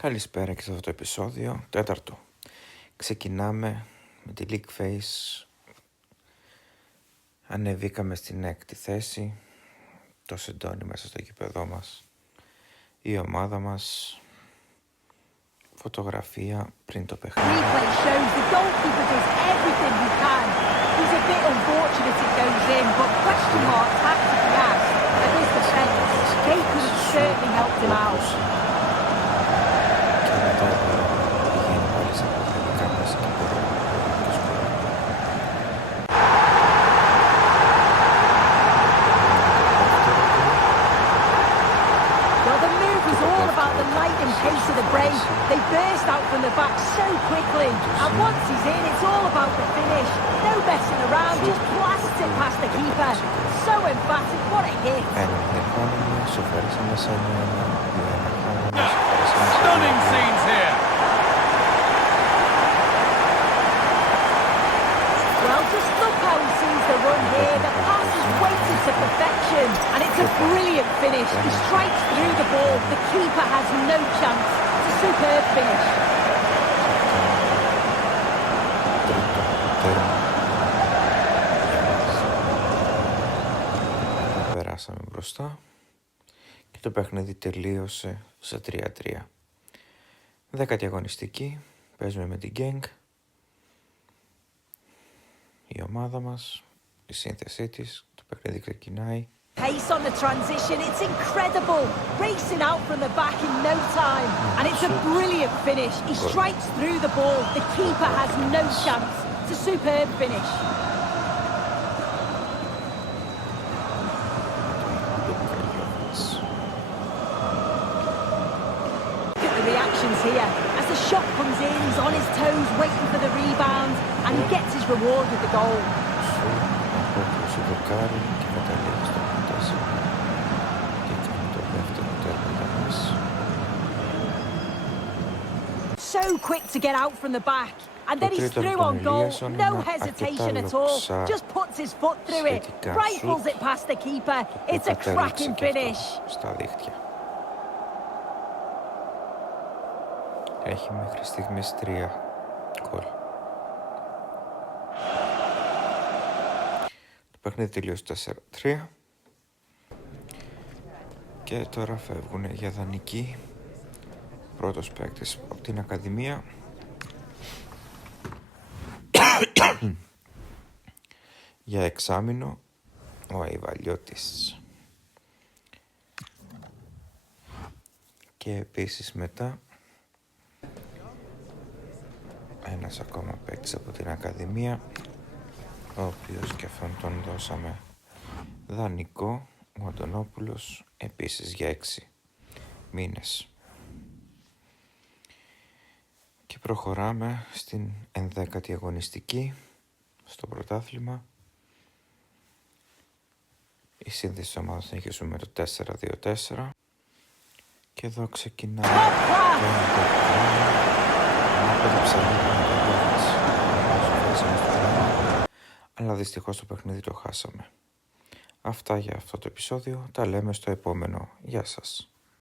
Καλησπέρα και σε αυτό το επεισόδιο, τέταρτο. Ξεκινάμε με τη League Face. Ανεβήκαμε στην 6η θέση. Το σεντόνι μέσα στο γήπεδό μας. Η ομάδα μας. Φωτογραφία πριν το παιχνίδι. Replay shows the goalkeeper does everything he can. He's a bit unfortunate it goes in, but question marks have to be asked. And his defence, they could have certainly helped him out. Και μετά εδώ πηγαίνει πάλι σε αποθετικά μας και μπορούμε να το σκοράρουμε. Well, the move was all about the lightning pace of the break. They burst out from the back so quickly. And once he's in, it's all about the finish. No messing around, just blasts it past the keeper. So emphatic, what a hit. Stunning scenes here. Well, just look how he sees the run here. The pass is weighted to perfection. And it's a brilliant finish. He strikes through the ball. The keeper has no chance. It's a superb finish. Περάσαμε μπροστά και το παιχνίδι τελείωσε σε 3-3. 10η αγωνιστική, παίζουμε με την Genk, η ομάδα μας, η σύνθεσή της, το παιχνίδι ξεκινάει. Pace on the transition, it's incredible. Racing out from the back in no time. And it's a brilliant finish. He strikes through the ball. The keeper has no chance. It's a superb finish. Look at the reactions here. As the shot comes in, he's on his toes, waiting for the rebound, and he gets his reward with the goal. Σου δοκάρει και καταλήγει στο 4 και κάνει το δεύτερο τέρμα για μας. So quick to get out from the back. And then he's through on goal, no hesitation at all. Just puts his foot through it, rifles it past the keeper. It's a cracking finish. Στα δίχτυα. Έχει μέχρι στιγμής 3 γκολ. Το παιχνίδι τελείωσε 4-3. Και τώρα φεύγουν για δανεική. Πρώτος παίκτης από την Ακαδημία. Για εξάμηνο ο Αϊβαλιώτης. Και επίσης μετά ένας ακόμα παίκτης από την Ακαδημία, ο οποίος και αυτόν τον δώσαμε δανεικό, ο Αντωνόπουλος, επίσης για 6 μήνες. Και προχωράμε στην 11η αγωνιστική στο πρωτάθλημα. Η σύνθεση της ομάδας συνεχίζουμε με το 4-2-4 και εδώ ξεκινάμε αλλά δυστυχώς το παιχνίδι το χάσαμε. Αυτά για αυτό το επεισόδιο, τα λέμε στο επόμενο. Γεια σας.